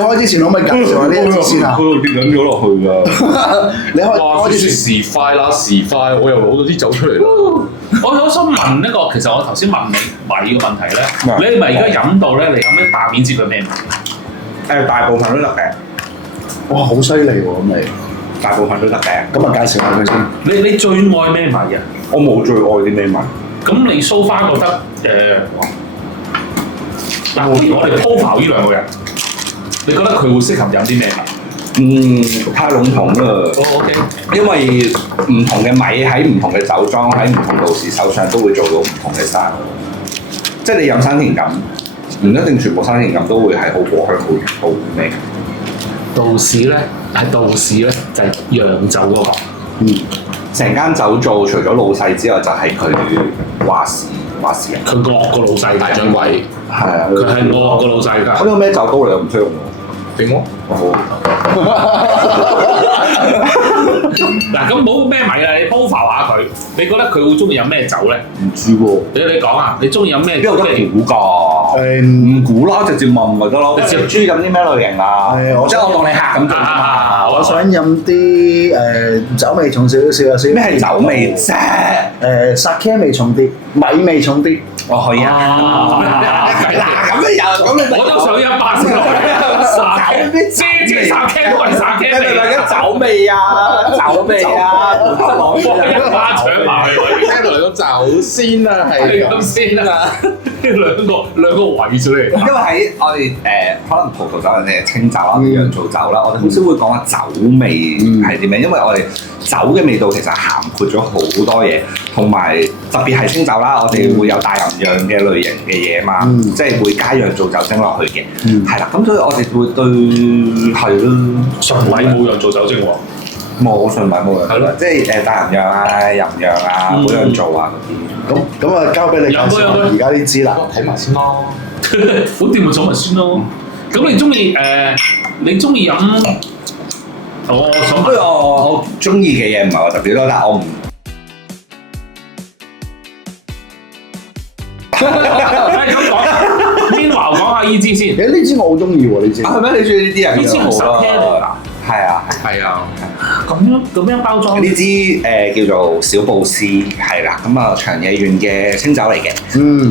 開之前可唔可以介紹下呢一支先啊？佢跌緊咗落去㗎。你哇！開之前時快啦，時快，我又攞咗啲酒出嚟啦。我想問一個，其實我頭先問你米嘅問題咧，你咪而家飲到咧，你有咩大面知佢咩米？大部分都得嘅，哇，好犀利喎！咁你大部分都得嘅。咁啊，介紹下佢先。你最愛咩米啊？我冇最愛啲咩米。咁你 so far 覺得嗱，不如我哋鋪刨呢兩個人，你覺得佢會適合飲啲咩米？太籠統啦。OK。因為唔同嘅米喺唔同嘅酒莊喺唔同道士手上都會做到唔同嘅 style。即係你飲生田錦，唔一定全部生田錦都會係好果香好味。道士咧就係洋酒嗰個。成間酒造除咗老細之外，就係佢話事人。佢惡個老細大掌櫃。係啊，佢係惡個老細㗎。咁有咩酒膏你又唔識用喎？點講？嗱，咁冇咩米啦，你鋪浮下佢，你覺得佢會中意飲咩酒咧？唔知喎。你講啊，你中意飲咩酒？邊有得估㗎？唔估啦，直接問咪得咯。直接中意飲啲咩類型啊？即係我當你客咁做啫嘛。我想飲啲酒味重少少啊，咩係酒味啫？sake 味重啲，米味重啲。哦，可以啊。嗱，咁你又咁你我都想飲白色酒咩？遮殺 K 都係殺 K 味嘅酒味啊，酒味啊，哇！一巴掌埋去，聽嚟個酒先啊，係咁先啊！兩個圍住嚟。因為喺我哋可能葡萄酒或者清酒啊、釀造酒啦，我哋好少會講話酒味係點樣，因為我哋酒嘅味道其實涵括咗好多嘢，同埋特別係清酒啦，我哋會有大吟釀嘅類型嘅嘢嘛，即係會加釀造酒精落去嘅，係啦，咁所以我哋會對係咯，純米冇釀造酒精喎。冇純米冇釀，係咯，即係大吟釀啊、吟釀啊、好釀造啊嗰啲。咁啊，交俾你介紹下而家呢支啦。睇埋先咯。好掂咪走埋先咯。咁你中意飲？我想不過我中意嘅嘢唔係話特別多，但係我唔。咁講，邊話講下呢支先？呢支我好中意喎，呢支。係咩？你中意呢啲啊？呢支係10K嚟㗎。係啊。係啊。咁樣包裝？呢支叫做小布斯，係啦。咁啊，長野縣嘅清酒嚟嘅。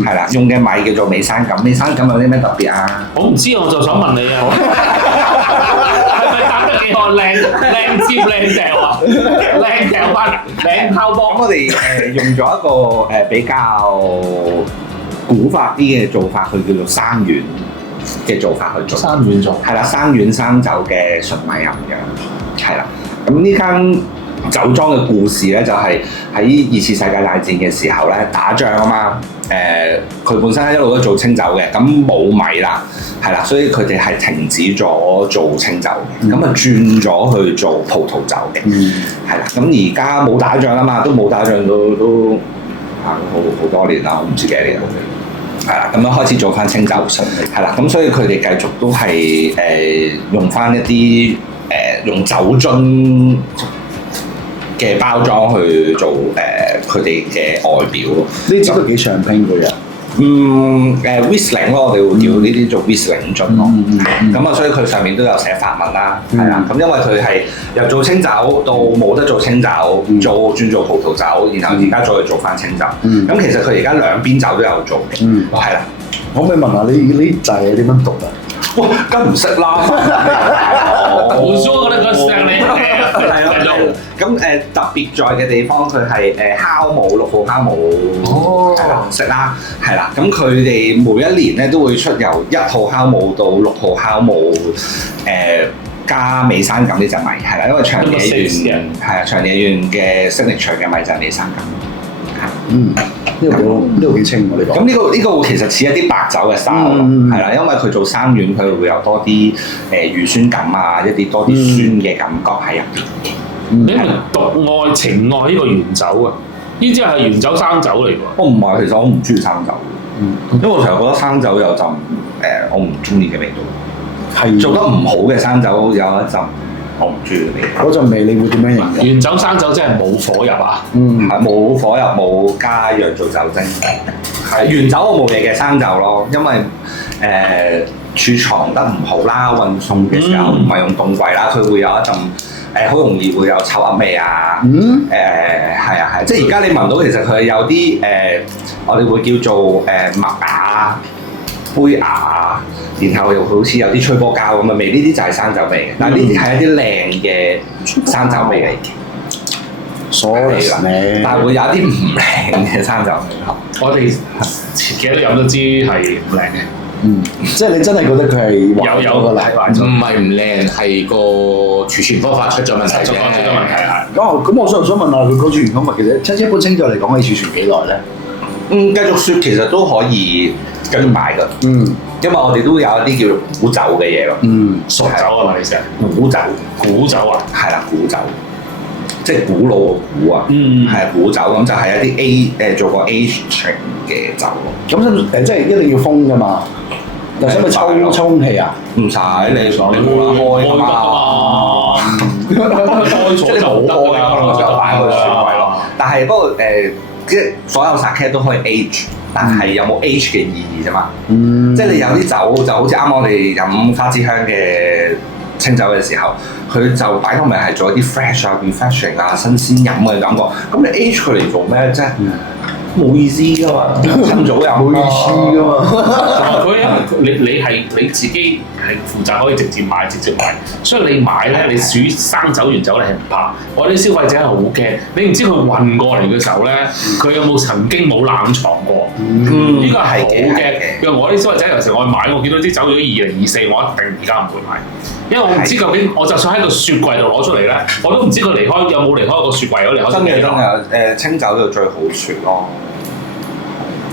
係啦，用嘅米叫做美山錦。美山錦有啲咩特別啊？我唔知，我就想問你啊。係咪打得幾好？靚接靚掉啊！靚掉翻，靚拋波。咁我哋用咗一個比較古法啲嘅做法，佢叫做生丸嘅做法去做。生丸做。係啦，生丸生酒嘅純米吟釀，係啦。咁呢間酒莊嘅故事咧，就係喺2次世界大戰嘅時候咧，打仗啊嘛。佢本身一路都做清酒嘅，咁冇米啦，係啦，所以佢哋係停止咗做清酒嘅，咁啊轉咗去做葡萄酒嘅，係啦。咁而家冇打仗啊嘛，都冇打仗都好多年啦，我唔知幾多年啦。係啦，咁樣開始做翻清酒，係啦，咁所以佢哋繼續都係用翻一啲用酒樽嘅包裝去做佢哋嘅外表咯。呢支都幾長拼嘅人。Riesling 咯，我哋會叫呢啲做 Riesling 樽咯。咁啊，所以佢上面都有寫法文啦，係啦。咁因為佢係由做清酒到冇得做清酒，轉做葡萄酒，然後而家再做翻清酒。咁其實佢而家兩邊酒都有做嘅，係啦。可唔可以問下你呢劑係點樣讀啊？哇，梗唔識啦！胡椒嗰啲個聲你係咯，咁特別在嘅地方，佢係酵母6號酵母食啦，係啦。咁佢哋每一年咧都會出由1號酵母到6號酵母加美山錦呢隻米，係啦，因為長野縣係啊，長野縣嘅signature嘅米就係美山錦。呢個幾清喎呢個。咁呢個其實似一啲白酒嘅 style 係啦，因為佢做生丸，佢會有多啲乳酸感啊，一啲多啲酸嘅感覺喺入邊嘅。你係咪獨愛情愛呢個原酒啊？呢支係原酒生酒嚟喎。我唔係，其實我唔中意生酒，因為我成日覺得生酒有陣我唔中意嘅味道。係做得唔好嘅生酒有一陣我唔中意嘅味道。嗰陣味你會點樣形容？原酒生酒即係冇火入啊？係冇火入，冇加釀造酒精。係原酒我冇嘢嘅生酒咯，因為儲藏得唔好啦，運送嘅時候唔係用凍櫃啦，佢會有一陣好容易會有臭噏味啊。係啊係，即係而家你聞到其實佢有啲我哋會叫做麥芽、杯芽，然後又好似有啲吹波膠咁嘅味，呢啲就係生酒味嘅。但係呢啲係一啲靚嘅生酒味嚟嘅。所以但係會有一啲唔靚嘅生酒味。我哋前幾日都飲都知係唔靚嘅。即係你真係覺得佢係有個例外，唔係唔靚，係個儲存方法出咗問題啫。出咗問題係。咁我想問下佢個儲存方法，其實一般清酒嚟講，可以儲存幾耐咧？繼續雪其實都可以繼續買㗎。因為我哋都有一啲叫做古酒嘅嘢咯。熟酒啊嘛，你成古酒，古酒啊，係啦，古酒，即係古老嘅古啊。係古酒，咁就係一啲做過 aging 嘅酒咯。咁即係一定要封㗎嘛？又使唔使抽空氣啊？唔使，你冇得開㗎嘛。開咗就唔得㗎，就擺去雪櫃咯。但係不過即係所有 sake 都可以 age，但係有冇 age 嘅意義啫嘛？即係你有啲酒就好似啱我哋飲花之香嘅清酒嘅時候，佢就擺到明係做一啲 fresh 啊、refreshing 啊、新鮮飲嘅感覺。咁你 age 佢嚟做咩啫？冇意思㗎嘛，趁早飲冇意思㗎嘛。佢因為你係你自己係負責可以直接買直接賣，所以你買咧，你屬於生酒原酒你係唔怕。我啲消費者係好驚，你唔知佢運過嚟嘅時候咧，佢有冇曾經冇冷藏過？呢個係好驚。因為我啲消費者有時我去買，我見到啲酒如果2024，我一定而家唔會買，因為我唔知究竟，我就算喺個雪櫃度攞出嚟咧，我都唔知佢離開有冇離開個雪櫃，有離開。真嘅清酒就最好雪咯。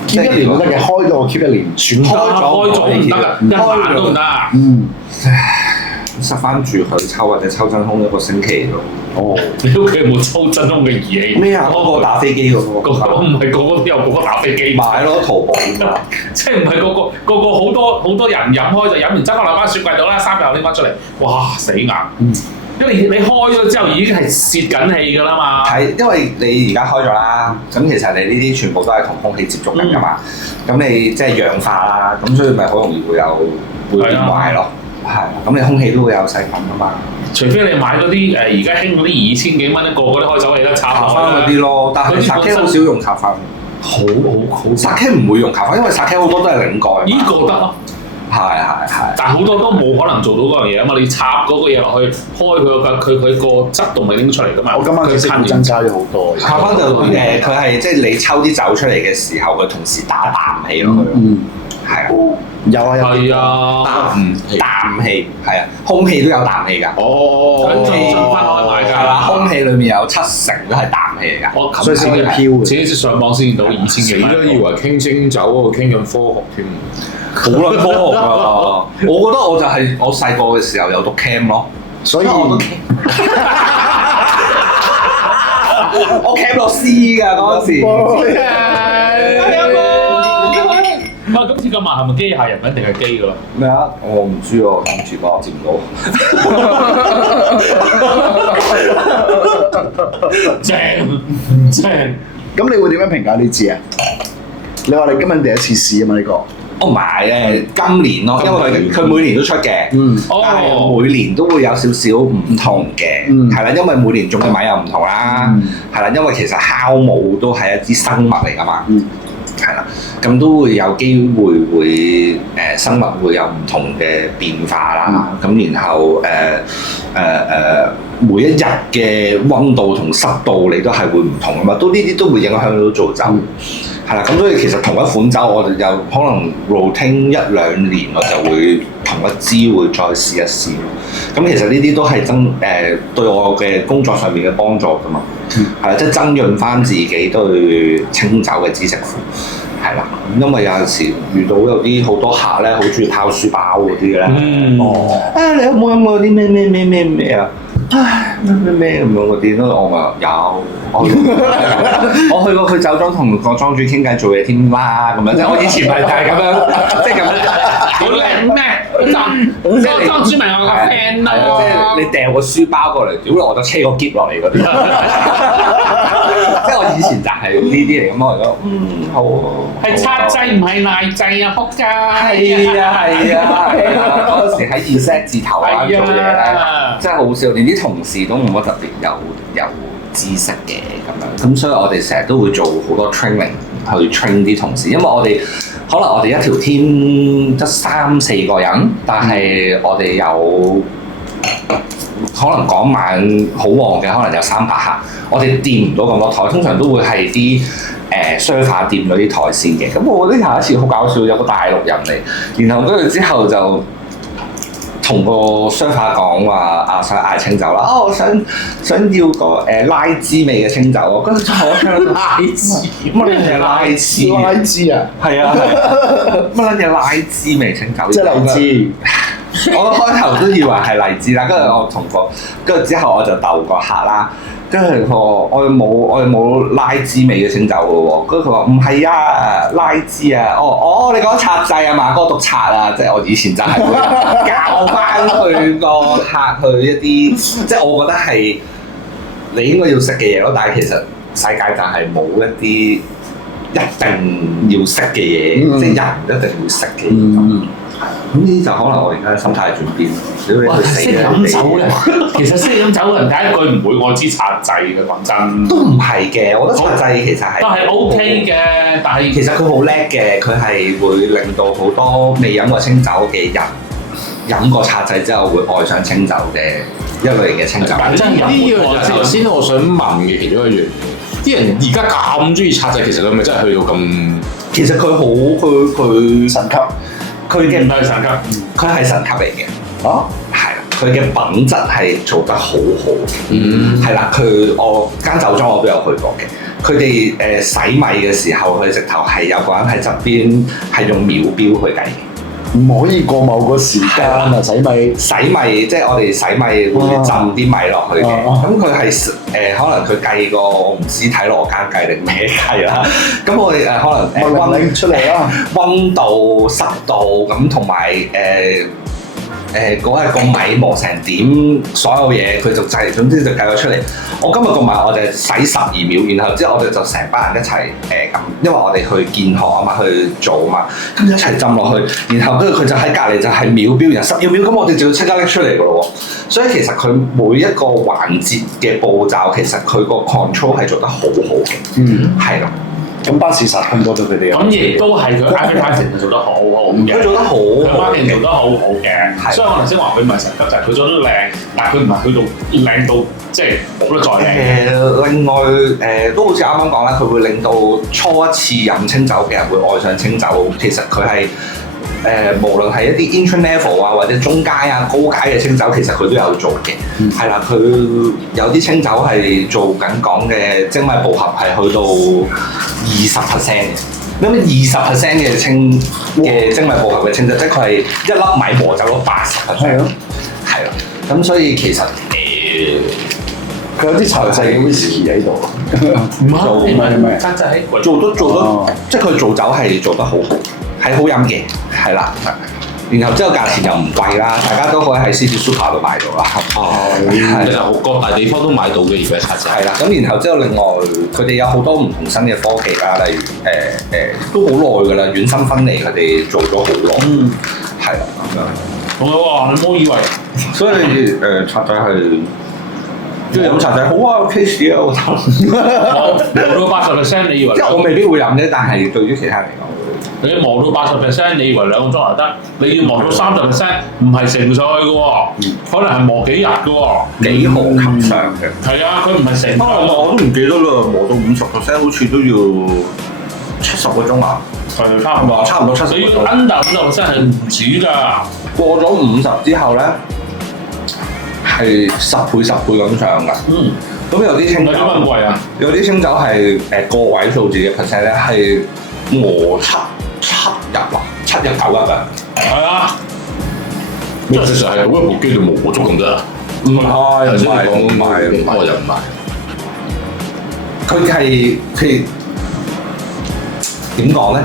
keep 一年都得嘅，開咗 keep 一年，開咗唔得㗎，一晚都唔得。塞翻住佢抽或者抽真空1個星期咯。你屋企有冇抽真空嘅儀器？咩啊？嗰個打飛機嗰個。嗰個唔係個個都有嗰個打飛機。買咯，淘寶㗎。即係唔係個個好多人飲開就飲完，執翻落翻雪櫃度啦，3日後拎翻出嚟，哇死硬！因為你開咗之後已經係泄緊氣㗎啦嘛。係，因為你而家開咗啦，咁其實你呢啲全部都係同空氣接觸緊㗎嘛。咁你即係氧化啦，咁所以咪好容易會變壞咯。係，咁你空氣都會有細菌㗎嘛。除非你買嗰啲而家興嗰啲2000幾蚊一個嗰啲開酒器啦，插翻嗰啲咯。但係 sake 好少用插翻。好 sake 唔會用插翻，因為 sake 好多都係擰蓋。呢個得咯。係，但係好多都冇可能做到嗰樣嘢啊嘛！你插嗰個嘢落去，開佢個質度咪拎出嚟㗎嘛。我今晚嘅識會增加咗好多。插翻就佢係即係你抽啲酒出嚟嘅時候，佢同時打啖氣落去。係啊，有氮氣係啊，空氣都有氮氣㗎。咁就分開買㗎啦。空氣裡面有70%都係氮氣嚟㗎。我所以先會飄。自己上網先見到2000幾蚊。你都以為傾清酒喎，傾緊科學添。好撚科學啊！我覺得我就係我細個嘅時候有讀 cam 咯，所以我 cam 落 C 㗎嗰陣時。唔係今次咁話係咪機械人定係機㗎啦？咩啊？我唔知喎，諗住幫我接唔到。正。咁你會點樣評價呢支啊？你話你今日第一次試啊嘛呢個？唔係今年咯，因為佢每年都出嘅，但係每年都會有少少唔同嘅，係啦，因為每年種嘅米又唔同啦，係啦，因為其實酵母都係一啲生物嚟㗎嘛，係啦，咁都會有機會生物會有唔同嘅變化啦，咁然後每一日嘅溫度同濕度你都係會唔同㗎嘛，都呢啲都會影響到做酒。係啦，咁所以其實同一款酒，我哋又可能 routine 1-2年，我就會同一支會再試一試咯。咁其實呢啲都係對我嘅工作上面嘅幫助㗎嘛。係啦，即係增潤翻自己對清酒嘅知識庫。係啦，因為有陣時遇到有啲好多客咧，好中意拋書包嗰啲咧。你有冇飲過啲咩啊？唉，咩咁樣嗰啲都我話有，我去過佢酒莊同個莊主傾偈做嘢添啦，咁樣即係我以前咪就係咁樣，即係咁樣。屌你咩？莊主咪我個 friend 咯，即係你掟個書包過嚟，屌我就車個篋落嚟嗰啲。即係我以前就係係呢啲嚟咁，我覺得好係擦劑唔係賴劑啊，仆街！係啊！嗰時喺 Z 字頭啊做嘢咧，真係好笑，連啲同事都冇乜特別有知識嘅咁樣。咁所以我哋成日都會做好多 training 去 train 啲同事，因為可能我哋一條 team 得3-4個人，但係我哋有可能嗰晚好旺嘅，可能有300客，我哋掂唔到咁多台，通常都會係啲sofa 掂嗰啲台先嘅。咁我覺得有一次好搞笑，有個大陸人嚟，然後跟住之後就同個 sofa 講話想嗌清酒啦，我想要個拉枝味嘅清酒喎，跟住就我聽拉枝，乜撚嘢拉枝？拉枝啊？係啊，乜撚嘢拉枝味清酒？即係荔枝。我開頭都以為係荔枝啦，跟住之後我就逗個客啦，跟住佢話我哋冇拉枝味嘅清酒嘅喎，跟住佢話唔係啊，拉枝啊，你講擦劑啊嘛，嗰個讀擦啊，即係我以前就係會教翻佢個客去一啲，即係我覺得係你應該要識嘅嘢咯，但係其實世界就係冇一啲一定要識嘅嘢，即係人一定要識嘅嘢。咁呢啲就可能我而家心態轉變咯。哇！識飲酒咧，其實識飲酒嘅人第一句唔會我知擦劑嘅，講真。都唔係嘅，我覺得擦劑其實係都係 OK 嘅，但係其實佢好叻嘅，佢係會令到好多未飲過清酒嘅人飲過擦劑之後會愛上清酒嘅一類嘅清酒。但真係呢樣就係頭先我想問嘅其中一樣嘢。啲人而家咁中意擦劑，其實佢係咪真係去到咁？其實佢神級。佢嘅唔係神級，佢係神級嚟嘅。啊，係啦，佢嘅品質係做得好好嘅。係啦，我間酒莊我都有去過嘅。佢哋洗米嘅時候，佢直頭係有個人喺側邊係用秒錶去計。唔可以過某個時間啊！洗米即係我哋洗米會浸啲米落去嘅。咁佢係可能佢計個我唔知睇羅間計定咩計啦。咁我哋可能溫出嚟啦，溫度、濕度咁同埋嗰日個米磨成點，所有嘢佢就計，總之就計咗出嚟。我今日個米我哋洗12秒，然後之後我哋就成班人一齊咁，因為我哋去見學啊嘛，去做啊嘛，咁就一齊浸落去，然後跟住佢就喺隔離就係秒錶，然後12秒，咁我哋就要即刻拎出嚟噶咯喎。所以其實佢每一個環節嘅步驟，其實佢個 control 係做得好好嘅。係咯。咁巴士實咁多咗佢哋咁亦都係佢 advertising 做得好好嘅，佢做得好，佢 marketing 做得好好嘅，所以我頭先話佢唔係神級，就係佢做得靚，但係佢唔係去到靚到即係冇得再靚。另外都好似啱啱講啦，佢會令到初一次飲清酒嘅人會愛上清酒。其實佢係無論係一啲 intro level 啊，或者中階啊、高階嘅清酒，其實佢都有做嘅。係啦，佢有啲清酒係做緊講嘅精米步合係去到20% 嘅。咁20% 嘅精米步合嘅清酒，即係佢係一粒米磨走咗80%。係咯，係啦。咁所以其實佢有啲茶製嘅 whisky 喺度。唔係，真係做得，即係佢做酒係做得好好，係好飲嘅，係啦。然後之後價錢又唔貴啦，大家都可以喺 City Super 度買到啦。其實各大地方都買到嘅，而家擦劑。係啦，咁然後之後另外佢哋有好多唔同新嘅科技啦，例如都好耐㗎啦，遠心分離佢哋做咗好耐。係啦，咁樣。好啊！你唔好以為，所以擦劑係。中意飲茶仔好啊 ，case 啊，我覺得磨到80%，你以為？即係我未必會飲啫，但係對於其他人嚟講，你磨到80%，你以為2個鐘頭得？你要磨到30%，唔係成上去嘅喎，可能係磨幾日嘅喎。幾何級上嘅。係啊，佢唔係成。我都唔記得啦，磨到50%，好似都要70個鐘啊。係差唔多70個鐘。你要 under 50%係唔止㗎。過咗50之後咧，係10倍咁上㗎。咁有啲清酒，咁貴啊？有啲清酒係個位數字嘅 percent 咧，係磨7日啊，7日9日㗎。係啊，其實係喺一部機度磨足咁啫。唔係，頭先你講唔係，我就唔係。佢點講咧？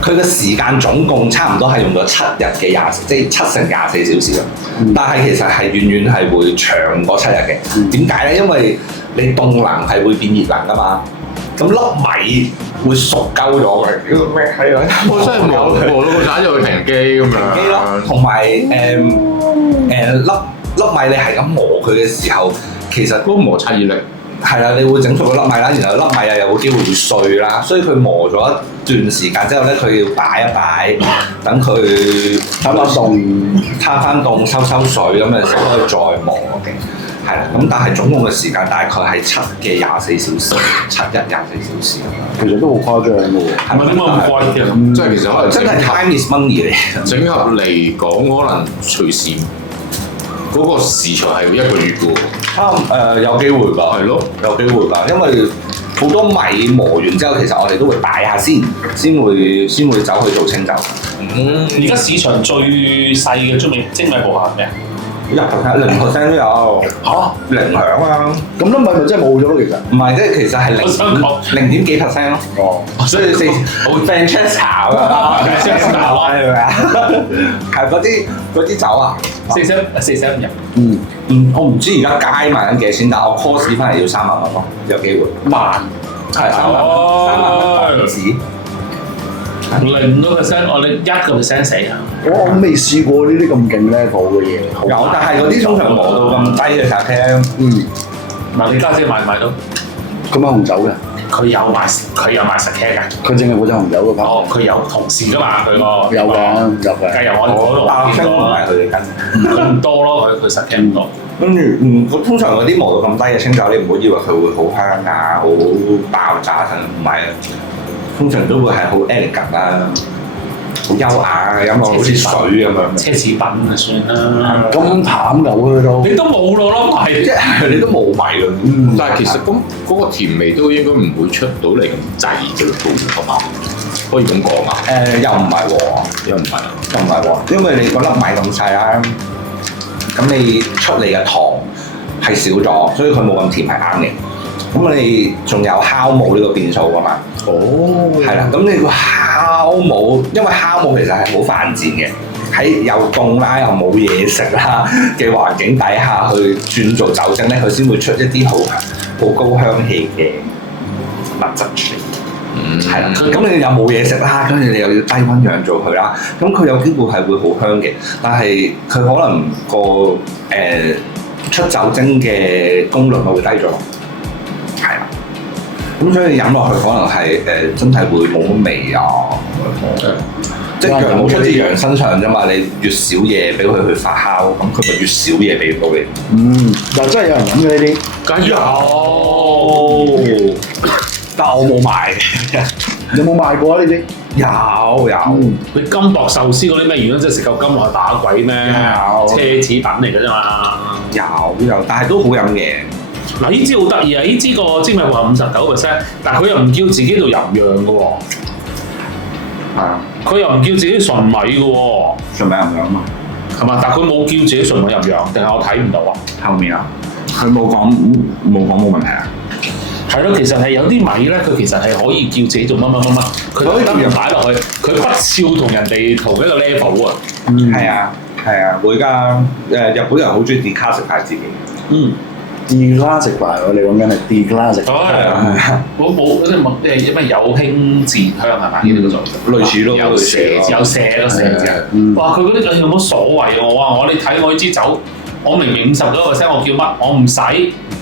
佢嘅時間總共差唔多係用咗7日嘅即係7乘24小時咯。但係其實係遠遠係會長過7日嘅。點解咧？因為你凍能係會變熱能㗎嘛。咁粒米會熟鳩咗佢。咩係啊？我真係磨到個盞就會停機咁樣。停機咯，同埋粒米你係咁磨佢嘅時候，其實嗰個摩擦熱力係啦，你會整熟嗰粒米啦，然後粒米又有機會會碎啦，所以佢磨咗一段時間之後咧，佢要擺一擺，等佢攤翻凍，攤翻凍收水咁樣先可以再磨嘅。係啦，咁但係總共嘅時間大概係7嘅24小時，7日24小時。其實都好誇張嘅喎。係咪點解咁貴嘅？即係其實可能真係 time is money 嚟。整合嚟講，可能隨時嗰個時長係1個月嘅喎。有機會㗎，係咯，有機會㗎，因為好多米磨完之後，其實我哋都會擺下先會走去做清酒。而家市場最細嘅精米步合係咩啊0%都有嚇，零響啊！咁粒米咪真係冇咗咯，其實。唔係，即係其實係我想講0.幾%咯。哦，所以好 Francesca 啊 Francesca 係咪啊？係嗰啲酒啊，45日。我唔知而家街賣緊幾錢，但係我 cost 翻嚟要3萬蚊咯，有機會。係3萬蚊紙。0%，我哋1%死啊！我未試過呢啲咁勁 level 嘅嘢。有，但係嗰啲通常磨到咁低嘅茶廳。嗱，你家姐買唔買到？佢買紅酒嘅，佢有賣實 K 㗎。佢淨係負責紅酒嗰 part。哦，佢有同事㗎嘛，佢個有嘅。計入我哋嗰度爆聲同埋佢哋跟。佢唔多咯，佢實 K 唔多。跟住通常嗰啲磨到咁低嘅清酒，你唔好以為佢會好香啊，好爆炸㗎，唔係啊。通常都會係好 elegant 啦，好優雅啊，飲落好似水咁樣。奢侈品啊，算啦。咁淡㗎佢都。你都冇咯，係即係你都冇米㗎。但係其實咁嗰個甜味都應該唔會出到嚟咁滯嘅喎，係嘛？可以咁講啊？又唔係喎，又唔係啊？又唔係喎，因為你嗰粒米咁細啦，咁你出嚟嘅糖係少咗，所以佢冇咁甜係啱嘅。咁你仲有酵母呢個變數㗎嘛？哦，係啦，咁你個酵母，因為酵母其實係好犯賤嘅，喺又凍啦又冇嘢食啦嘅環境底下去轉做酒精咧，佢先會出一啲好高香氣嘅物質出嚟。係啦，咁你又冇嘢食啦，跟住你又要低溫釀做佢啦，咁佢有機會係會好香嘅，但係佢可能個出酒精嘅功率會低咗。係啦，咁所以飲落去可能係真係會冇乜味啊，即係羊冇出自羊身上啫嘛，你越少嘢俾佢去發酵，咁佢咪越少嘢俾到你。但真係有人飲嘅呢啲。梗有，但我冇賣嘅。有冇賣過啊？呢啲？有。你金箔壽司嗰啲咩？如果真係食夠金箔打鬼咩？奢侈品嚟嘅啫嘛。有，但係都好飲嘅。嗱，呢支好得意啊！呢支個精米步合59%，但係佢又唔叫自己做吟釀嘅喎。係啊。佢又唔叫自己純米嘅喎。純米吟釀啊嘛。係嘛？但係佢冇叫自己純米吟釀，定係我睇唔到啊？後面啊，佢冇講冇問題啊。係咯，其實係有啲米咧，佢其實係可以叫自己做乜，佢可以叫人擺落去，佢不肖同人哋同一個 level 啊。係啊，會㗎。日本人好中意 declassify 自己。declassify 我哋講緊係 declassify。係啊，我冇嗰啲咩有興自然香係嘛？呢啲叫做類似咯，有寫咯寫字。哇！佢嗰啲有冇所謂啊？我你睇我呢支酒，我明明50多%，我叫乜？我唔使，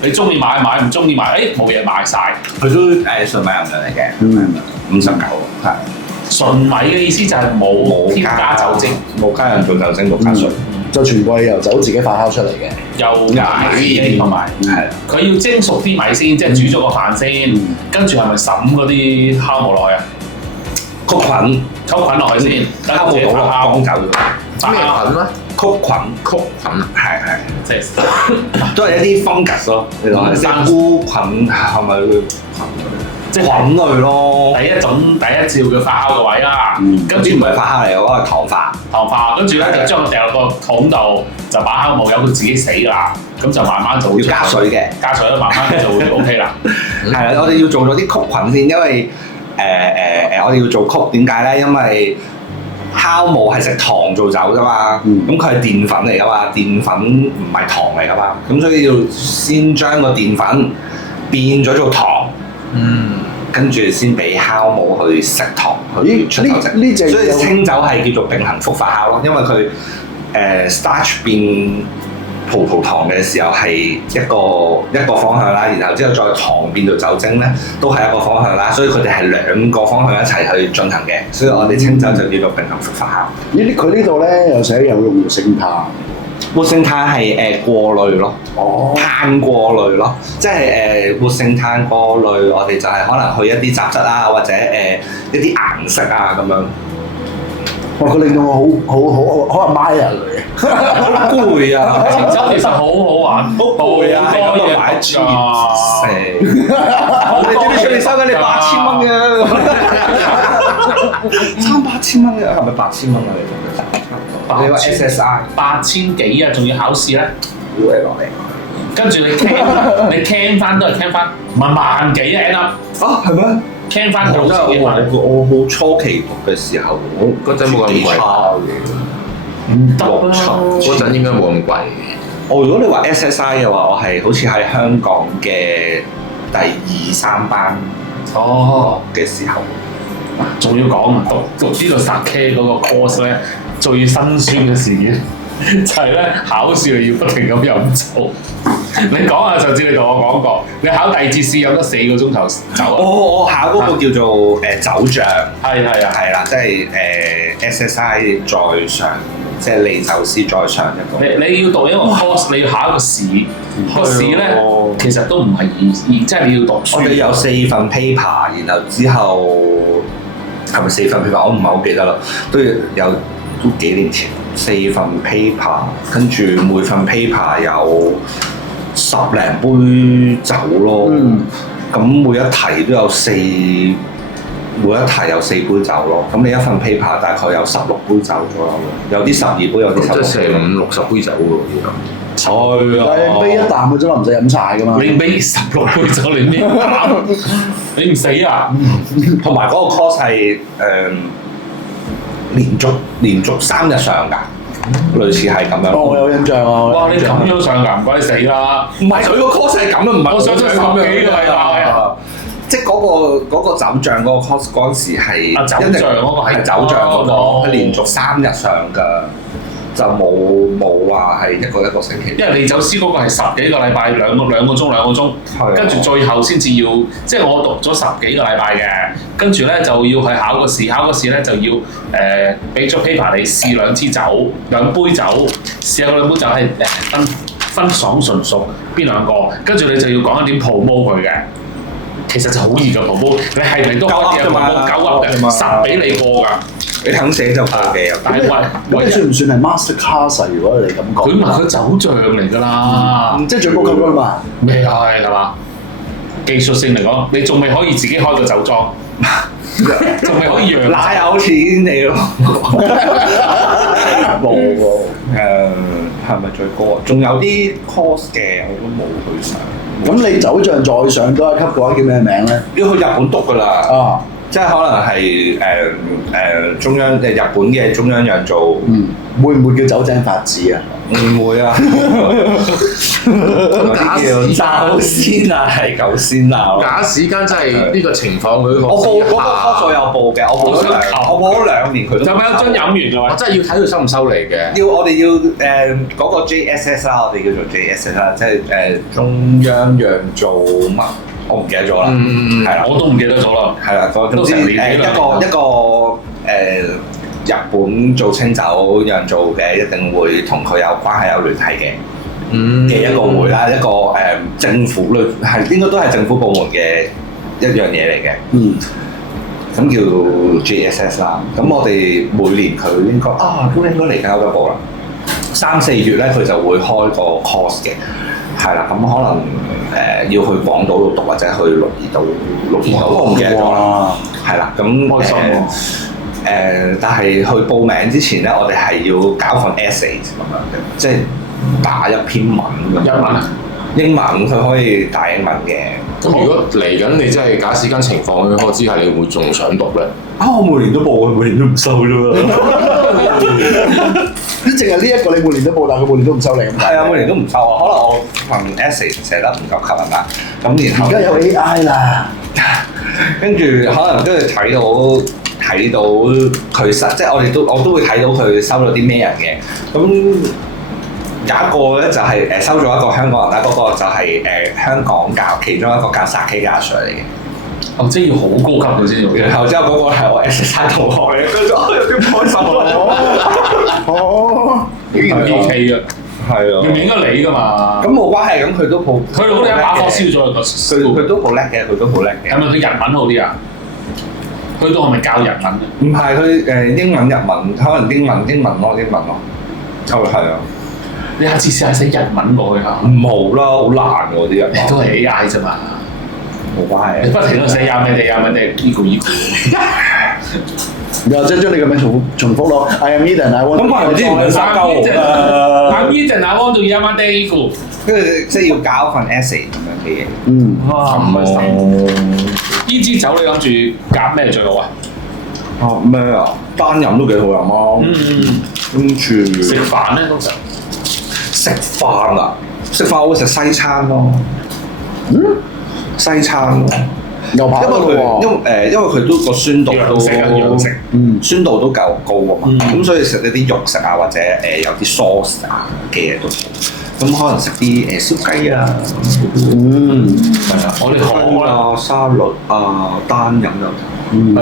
你中意買買，唔中意買，冇嘢買晒。佢都純米吟釀嚟嘅，59係。純米嘅意思就係冇添加酒精，冇加人造酒精，冇加水。就全部係由酒自己發酵出嚟嘅，又米同埋佢要蒸熟啲米先，即係煮咗個飯先，跟住係咪揼嗰啲酵母落去啊？曲菌落去先，等酵母倒落缸酒度。咩菌咧？曲菌係即係都係一啲 fungus 咯。你話即係菇菌係咪？即係菌類咯。第一招嘅發酵嘅位啦，跟住唔係發酵嚟，嗰個係糖化，跟住咧就將佢掉落個桶度，就把酵母由佢自己死啦，咁就慢慢就會要加水嘅，加水慢慢就會 OK 啦。係啦，我哋要做咗啲曲菌先，因為我哋要做曲，點解咧？因為酵母係食糖做酒㗎嘛，咁佢係澱粉嚟㗎嘛，澱粉唔係糖嚟㗎嘛，咁所以要先將個澱粉變咗做糖。跟住先俾酵母去食糖去出酒精。呢隻所以清酒係叫做並行複發酵咯，因為佢starch 變葡萄糖嘅時候係一個方向啦，然後之後再糖變到酒精咧，都係一個方向啦，所以佢哋係兩個方向一齊去進行嘅，所以我哋清酒就叫做並行複發酵。佢呢度咧又寫有用活性炭，活性炭係過濾咯，碳過濾咯，即係活性炭過濾，我哋就係可能去一啲雜質啊，或者一啲顏色啊咁樣。哇！佢令到我好阿媽啊佢，好攰啊！清酒其實好好玩，好攰啊！喺嗰度買 G 我哋知唔知出面收緊你8000蚊嘅？差8000蚊嘅，係咪8000蚊啊？你話 SSI 8000幾啊，仲要考試咧，估嚟落嚟。跟住你 can 翻都係 can 翻，唔係萬幾啊 end up 啊係咩 can 翻到真係我好初期讀嘅時候，我嗰陣冇咁貴，唔得啦，嗰陣應該冇咁貴。如果你話 SSI 嘅話，我係好似喺香港嘅第2、3班嘅時候，仲要講讀呢度 Sake 嗰個 course 咧，最辛酸嘅事件就係咧考試你要不停咁飲酒。你講下上次你同我講過，你考第二次試飲得4個鐘頭酒啊！我考嗰個叫做酒匠，係啦，即係SSI 再上，即係唎酒師再上一個。你要讀一個 course，你要考一個試，個試咧其實都唔係易，即係你要讀書。我哋有4份 paper，然後之後係咪4份 paper？我唔係好記得啦，都幾年前4份 paper， 跟住每份 paper 有10零杯酒咯。咁每一題都有每一題有4杯酒咯。咁你一份 paper 大概有16杯酒左右咯，有啲12杯，有啲16杯。即係成50-60杯酒喎，而家。但係啤一啖嘅啫嘛，唔使飲晒噶嘛。你俾16杯酒你咩膽？你唔死啊？同埋嗰個 course 係連續3日上㗎。類似係咁樣。我有印象啊！哇！你咁樣上㗎，唔該死啦！唔係佢個 course 係咁啊，唔係我上咗10幾個禮拜啊！即係嗰個酒匠嗰個 course 嗰陣時係酒匠嗰個係酒匠嗰個，係連續3日上㗎，就冇話係一個星期。因為唎酒師嗰個係10幾個禮拜，兩個鐘，跟住最後先至要，即係我讀咗10幾個禮拜嘅，跟住咧就要去考個試，考個試咧就要俾咗 paper 你試2支酒，2杯酒，試下嗰2杯酒係分爽純熟邊兩個，跟住你就要講一點 promote 佢嘅。其實就好易嘅 promote，你係咪都可以有 promote 9噏嘅，10俾你過㗎。你肯寫就過嘅。但係咁算唔算係 master class 啊？如果你咁講，佢唔係佢酒匠嚟㗎啦，即係最高級㗎嘛。咩係嘛？技術性嚟講，你仲未可以自己開個酒莊，仲未可以養。哪有錢你咯？冇喎。係咪最高啊？仲有啲 course 嘅，我都冇去上。咁你酒匠再上多一級嘅話，叫咩名咧？要去日本讀㗎啦。啊！即係可能係中央日本嘅中央釀造。會唔會叫酒井法子啊？唔會啊！咁假酒先啊，係狗先啊！假時間真係呢個情況，佢我報嗰個 course 我有報嘅，我報咗2年，佢就咪有樽飲完㗎嘛？我真係要睇佢收唔收嚟嘅。我哋要嗰個 JSS 啦，我哋叫做 JSS 啦，即係中央釀造乜？我唔記得咗啦，係啦，我都唔記得咗啦，係啦，總之一個日本做清酒釀造嘅，一定會同佢有關係有聯繫嘅一個會啦，一個政府類係應該都係政府部門嘅一樣嘢嚟嘅。咁叫 JSS 啦。咁我哋每年佢應該都應該嚟緊交一步啦。3、4月咧，佢就會開個 course 嘅，係啦。咁可能要去廣島度讀，或者去鹿兒島，我唔記得咗啦。係啦，咁開心喎。但係去報名之前咧，我哋係要搞份 essay 咁樣嘅，即係打一篇文咁樣。英文佢可以打英文嘅。咁如果嚟緊你真係假時間情況許可之下，你會仲想讀咧？我每年都報，每年都唔收啫嘛。淨係呢一個你每年都報，但係佢每年都唔收你咁。係啊，每年都唔收啊。可能我份 essay 寫得唔夠吸引啦。咁然後而家有 AI 啦。跟住可能跟住睇到佢即係我都會睇到佢收咗啲咩人嘅。咁有一個咧就係收咗一個香港人啦，嗰、個就係、香港其中一個教 Sake 嘅阿 Sir 嚟嘅。哦，即係要好高級嘅先做。然後之後嗰個係我 S3 同學嚟嘅，跟住我有啲開心啊！哦，竟然 PK 啊！係啊，明明應該你㗎嘛。咁冇關係，咁佢都好，佢哋一把火燒咗個佢都好叻嘅，佢都好叻嘅。係咪佢日文好啲啊？去到係咪教日文啊？唔係佢英文日文，可能英文咯。係啊，你下次試下寫日文落去下。冇啦，好難喎啲人。都係 AI 啫嘛。冇關係。你不停喺度寫亞美地依個。然後即係將你個名重複咯。I am Eden，I want。咁可能之前唔生鳩我I'm Eden，I want to Yamada 依個。跟住即係要搞份 essay 咁樣嘅嘢。嗯。哇，唔係呢支酒你諗住夾咩最好啊？哦咩啊？單飲都幾好飲啊！跟住食飯咧通常。食飯啊！食飯我會食西餐咯。西餐咯。又跑得喎。因為佢都個酸度都洋食。酸度都夠高啊嘛。咁所以食一啲肉食啊，或者有啲 sauce 啊嘅嘢都好。咁可能食啲燒雞啊。係啊，我哋學啦。沙律啊，單飲就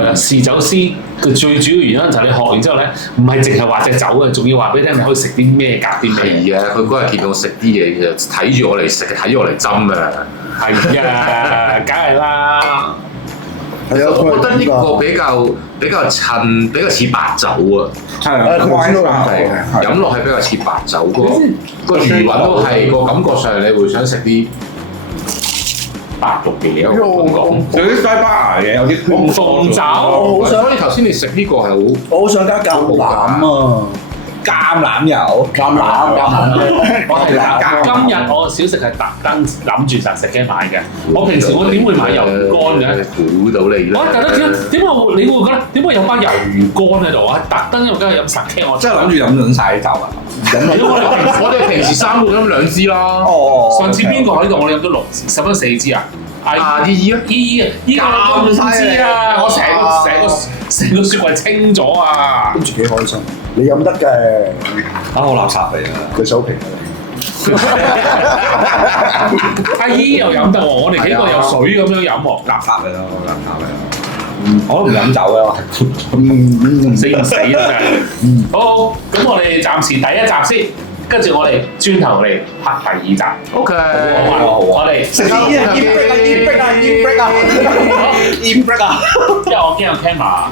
係啊，試酒師佢最主要原因就係你學完之後咧，唔係淨係話隻酒嘅，仲要話俾你聽你可以食啲咩夾啲咩。係啊，佢嗰日見到我食啲嘢就睇住我嚟食，睇住我嚟斟啊。係啊，梗係啦。係啊，我覺得呢個比較襯，比較似白酒啊。係啊，佢知道係飲落係比較似白酒個餘韻都係個感覺上，你會想食啲白肉嘅嘢。我咁講，有啲西班牙嘢，有啲鳳爪。我好想所以頭先你食呢個係好，我好想加橄欖啊！橄欖油，橄欖，我係啦，今日我小食係特登諗住實食嘅買嘅。我平時我點會買魷魚乾嘅？估到你啦！我特登點解你會覺得點解有班魷魚乾喺度啊？特登因為今日飲實嘅，我真係諗住飲撚晒啲酒啊！我哋平時三個飲兩支啦。哦，上次邊個喺呢度？我哋飲咗6支，使乜4支啊？依啊，依個5支啊！我成個雪櫃清咗啊！跟住幾開心，你飲得嘅，好垃圾嚟啊！佢手平阿姨又飲得喎，我哋幾個有水咁樣飲喎，垃圾嚟咯，垃圾嚟咯。我都唔飲酒嘅，死唔死啊真係！好，咁我哋暫時第一集先，跟住我哋轉頭嚟拍第2集。OK，好啊，我哋食啲煙 break 啊，因為我驚有 camera。